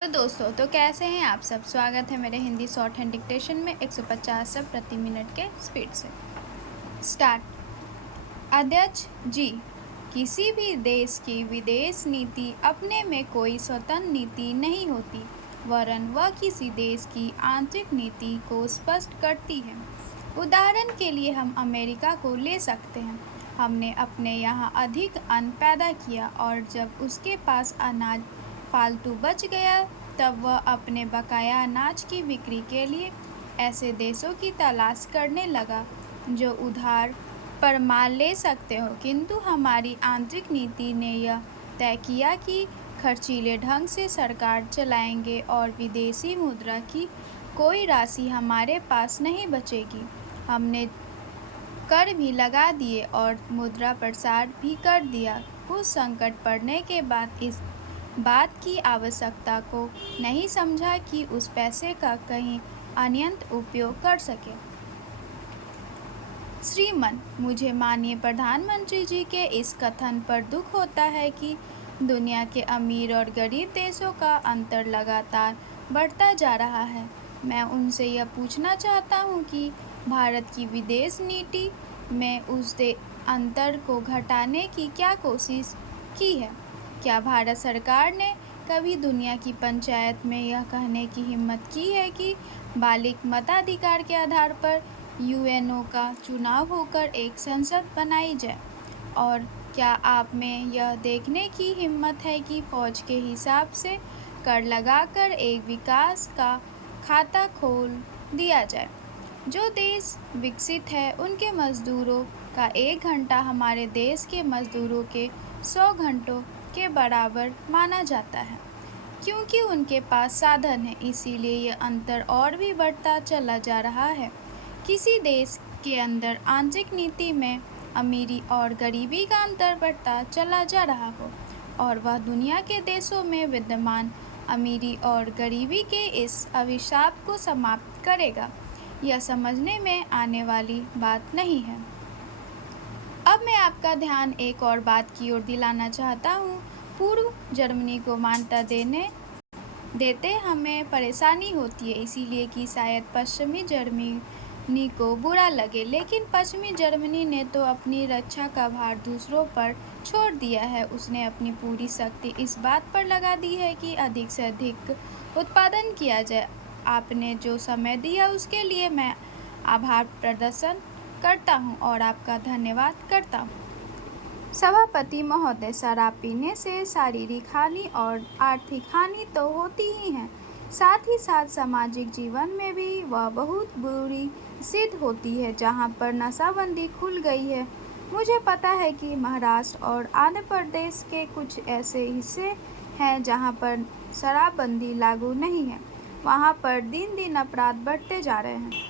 तो दोस्तों, तो कैसे हैं आप सब। स्वागत है मेरे हिंदी शॉर्ट हैंड डिक्टेशन में 150 शब्द प्रति मिनट के स्पीड से। स्टार्ट। अध्यक्ष जी, किसी भी देश की विदेश नीति अपने में कोई स्वतंत्र नीति नहीं होती, वरन वह किसी देश की आंतरिक नीति को स्पष्ट करती है। उदाहरण के लिए हम अमेरिका को ले सकते हैं। हमने अपने यहाँ अधिक अन्न पैदा किया और जब उसके पास अनाज फालतू बच गया, तब वह अपने बकाया अनाज की बिक्री के लिए ऐसे देशों की तलाश करने लगा जो उधार पर माल ले सकते हो। किंतु हमारी आंतरिक नीति ने यह तय किया कि खर्चीले ढंग से सरकार चलाएंगे और विदेशी मुद्रा की कोई राशि हमारे पास नहीं बचेगी। हमने कर भी लगा दिए और मुद्रा प्रसार भी कर दिया। कुछ संकट पड़ने के बाद इस बात की आवश्यकता को नहीं समझा कि उस पैसे का कहीं अन्यत्र उपयोग कर सके। श्रीमान, मुझे माननीय प्रधानमंत्री जी के इस कथन पर दुख होता है कि दुनिया के अमीर और गरीब देशों का अंतर लगातार बढ़ता जा रहा है। मैं उनसे यह पूछना चाहता हूँ कि भारत की विदेश नीति में उस अंतर को घटाने की क्या कोशिश की है? क्या भारत सरकार ने कभी दुनिया की पंचायत में यह कहने की हिम्मत की है कि बालिग मताधिकार के आधार पर यूएनओ का चुनाव होकर एक संसद बनाई जाए? और क्या आप में यह देखने की हिम्मत है कि फौज के हिसाब से कर लगाकर एक विकास का खाता खोल दिया जाए? जो देश विकसित है उनके मजदूरों का 1 घंटा हमारे देश के मजदूरों के 100 घंटों के बराबर माना जाता है। क्योंकि उनके पास साधन है, इसीलिए यह अंतर और भी बढ़ता चला जा रहा है। किसी देश के अंदर आंतरिक नीति में अमीरी और गरीबी का अंतर बढ़ता चला जा रहा हो और वह दुनिया के देशों में विद्यमान अमीरी और गरीबी के इस अभिशाप को समाप्त करेगा, यह समझने में आने वाली बात नहीं है। अब मैं आपका ध्यान एक और बात की ओर दिलाना चाहता हूँ। पूर्व जर्मनी को मान्यता देते हमें परेशानी होती है, इसीलिए कि शायद पश्चिमी जर्मनी को बुरा लगे, लेकिन पश्चिमी जर्मनी ने तो अपनी रक्षा का भार दूसरों पर छोड़ दिया है। उसने अपनी पूरी शक्ति इस बात पर लगा दी है कि अधिक से अधिक उत्पादन किया जाए। आपने जो समय दिया उसके लिए मैं आभार प्रदर्शन करता हूं और आपका धन्यवाद करता हूं। सभापति महोदय, शराब पीने से शारीरिक हानि और आर्थिक हानि तो होती ही है, साथ ही साथ सामाजिक जीवन में भी वह बहुत बुरी सिद्ध होती है। जहां पर नशाबंदी खुल गई है, मुझे पता है कि महाराष्ट्र और आंध्र प्रदेश के कुछ ऐसे हिस्से हैं जहां पर शराबबंदी लागू नहीं है। वहां पर दिन दिन अपराध बढ़ते जा रहे हैं।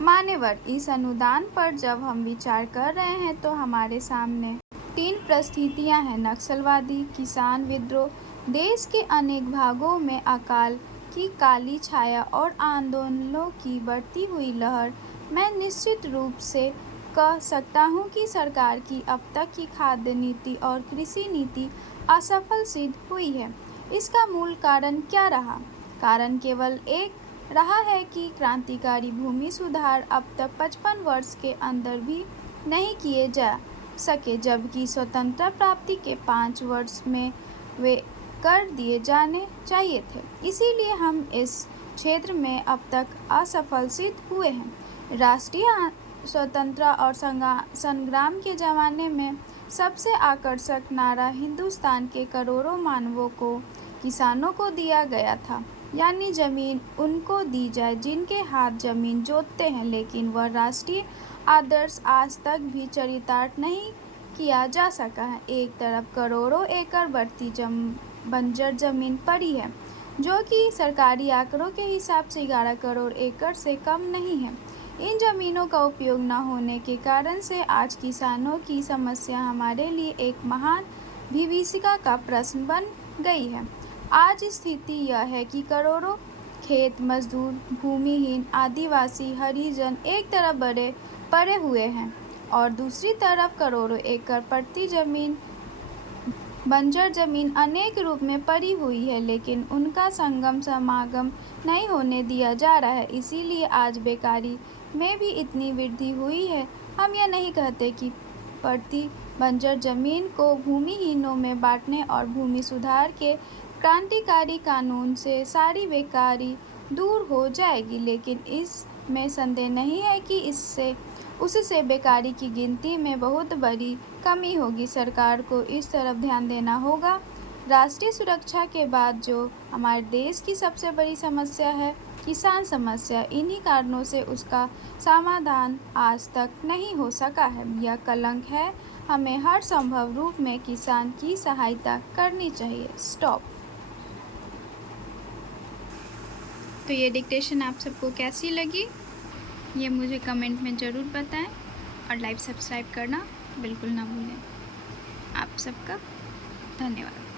मान्यवर, इस अनुदान पर जब हम विचार कर रहे हैं तो हमारे सामने 3 परिस्थितियां हैं: नक्सलवादी, किसान विद्रोह, देश के अनेक भागों में अकाल की काली छाया और आंदोलनों की बढ़ती हुई लहर। मैं निश्चित रूप से कह सकता हूं कि सरकार की अब तक की खाद्य नीति और कृषि नीति असफल सिद्ध हुई है। इसका मूल कारण क्या रहा? कारण केवल एक रहा है कि क्रांतिकारी भूमि सुधार अब तक 55 वर्ष के अंदर भी नहीं किए जा सके, जबकि स्वतंत्रता प्राप्ति के 5 वर्ष में वे कर दिए जाने चाहिए थे। इसीलिए हम इस क्षेत्र में अब तक असफल सिद्ध हुए हैं। राष्ट्रीय स्वतंत्रता और संग्राम के ज़माने में सबसे आकर्षक नारा हिंदुस्तान के करोड़ों मानवों को, किसानों को दिया गया था, यानी जमीन उनको दी जाए जिनके हाथ जमीन जोतते हैं। लेकिन वह राष्ट्रीय आदर्श आज तक भी चरितार्थ नहीं किया जा सका है। एक तरफ करोड़ों एकड़ बढ़ती बंजर जमीन पड़ी है, जो कि सरकारी आंकड़ों के हिसाब से 11 करोड़ एकड़ से कम नहीं है। इन जमीनों का उपयोग न होने के कारण से आज किसानों की समस्या हमारे लिए एक महान विभीषिका का प्रश्न बन गई है। आज स्थिति यह है कि करोड़ों खेत मजदूर, भूमिहीन, आदिवासी, हरिजन एक तरफ बड़े पड़े हुए हैं और दूसरी तरफ करोड़ों एकड़ पड़ती जमीन बंजर जमीन अनेक रूप में पड़ी हुई है, लेकिन उनका संगम समागम नहीं होने दिया जा रहा है। इसीलिए आज बेकारी में भी इतनी वृद्धि हुई है। हम यह नहीं कहते कि पड़ती बंजर जमीन को भूमिहीनों में बांटने और भूमि सुधार के क्रांतिकारी कानून से सारी बेकारी दूर हो जाएगी, लेकिन इसमें संदेह नहीं है कि उससे बेकारी की गिनती में बहुत बड़ी कमी होगी। सरकार को इस तरफ ध्यान देना होगा। राष्ट्रीय सुरक्षा के बाद जो हमारे देश की सबसे बड़ी समस्या है, किसान समस्या, इन्हीं कारणों से उसका समाधान आज तक नहीं हो सका है। यह कलंक है। हमें हर संभव रूप में किसान की सहायता करनी चाहिए। स्टॉप। तो ये डिक्टेशन आप सबको कैसी लगी, ये मुझे कमेंट में ज़रूर बताएं और लाइक सब्सक्राइब करना बिल्कुल ना भूलें। आप सबका धन्यवाद।